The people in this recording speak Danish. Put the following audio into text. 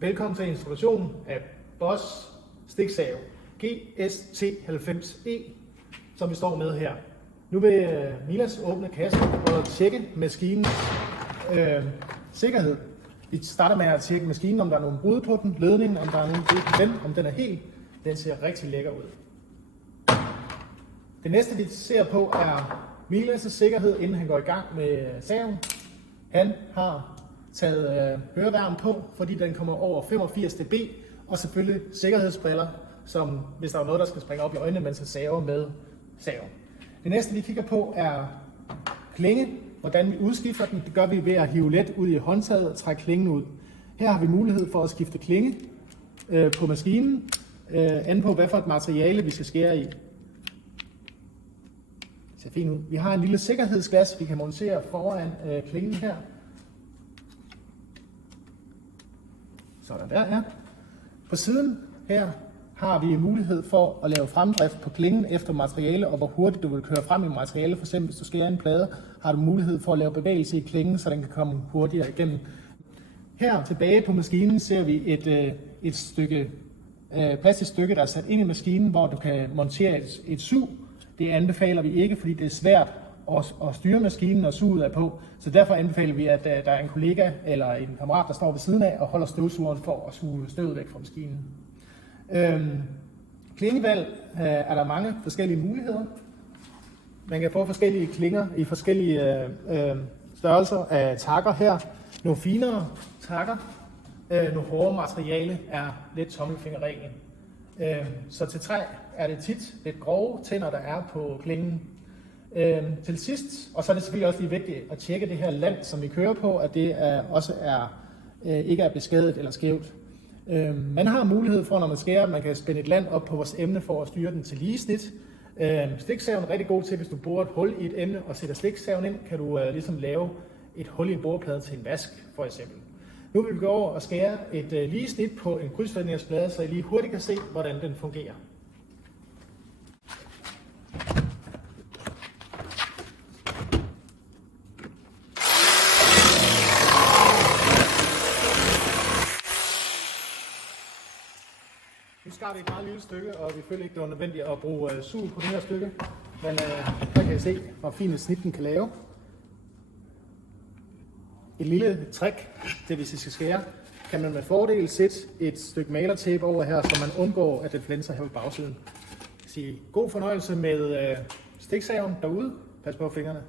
Velkommen til introduktionen af Bosch stiksave GST90E, som vi står med her. Nu vil Milas åbne kassen og tjekke maskinens sikkerhed. Vi starter med at tjekke maskinen, om der er nogle brud på den, ledningen, om der er nogle brud på den, om den er hel. Den ser rigtig lækker ud. Det næste, vi ser på, er Milas' sikkerhed, inden han går i gang med saven. Han har taget høreværn på, fordi den kommer over 85 dB, og selvfølgelig sikkerhedsbriller, som hvis der er noget, der skal springe op i øjnene, mens han saver med saven. Det næste, vi kigger på, er klinge. Hvordan vi udskifter den, det gør vi ved at hive let ud i håndtaget og trække klingen ud. Her har vi mulighed for at skifte klinge på maskinen, an på hvad for et materiale vi skal skære i. Det ser fint ud. Vi har en lille sikkerhedsglas, vi kan montere foran klingen her. Sådan der er. På siden her har vi mulighed for at lave fremdrift på klingen efter materiale, og hvor hurtigt du vil køre frem i materiale. For eksempel hvis du skærer en plade, har du mulighed for at lave bevægelse i klingen, så den kan komme hurtigere igennem. Her tilbage på maskinen ser vi et stykke plastisk stykke, der er sat ind i maskinen, hvor du kan montere et sug. Det anbefaler vi ikke, fordi det er svært at styre maskinen, og suget er på. Så derfor anbefaler vi, at der er en kollega eller en kammerat, der står ved siden af og holder støvsugeren for at suge støvet væk fra maskinen. Klingevalg er der mange forskellige muligheder. Man kan få forskellige klinger i forskellige størrelser af takker her. Nogle finere takker, nogle hårde materiale er lidt tommelfingerreglen. Så til træ er det tit lidt grove tænder, der er på klingen. Til sidst, og så er det selvfølgelig også lige vigtigt at tjekke det her land, som vi kører på, at det ikke er beskadiget eller skævt. Man har mulighed for, når man skærer, at man kan spænde et land op på vores emne for at styre den til lige snit. Stiksaven er rigtig god til, hvis du borer et hul i et emne og sætter stiksaven ind, kan du ligesom lave et hul i en boreplade til en vask, for eksempel. Nu vil vi gå over og skære et lige snit på en krydsfinirsplade, så I lige hurtigt kan se, hvordan den fungerer. Nu skar vi et meget lille stykke, og vi følte ikke, det var nødvendigt at bruge sug på det her stykke. Men der kan I se, hvor fint et snit den kan lave. Et lille trick til, hvis I skal skære, kan man med fordel sætte et stykke malertape over her, så man undgår, at den flænser her på bagsiden. Så god fornøjelse med stiksaven derude. Pas på fingrene.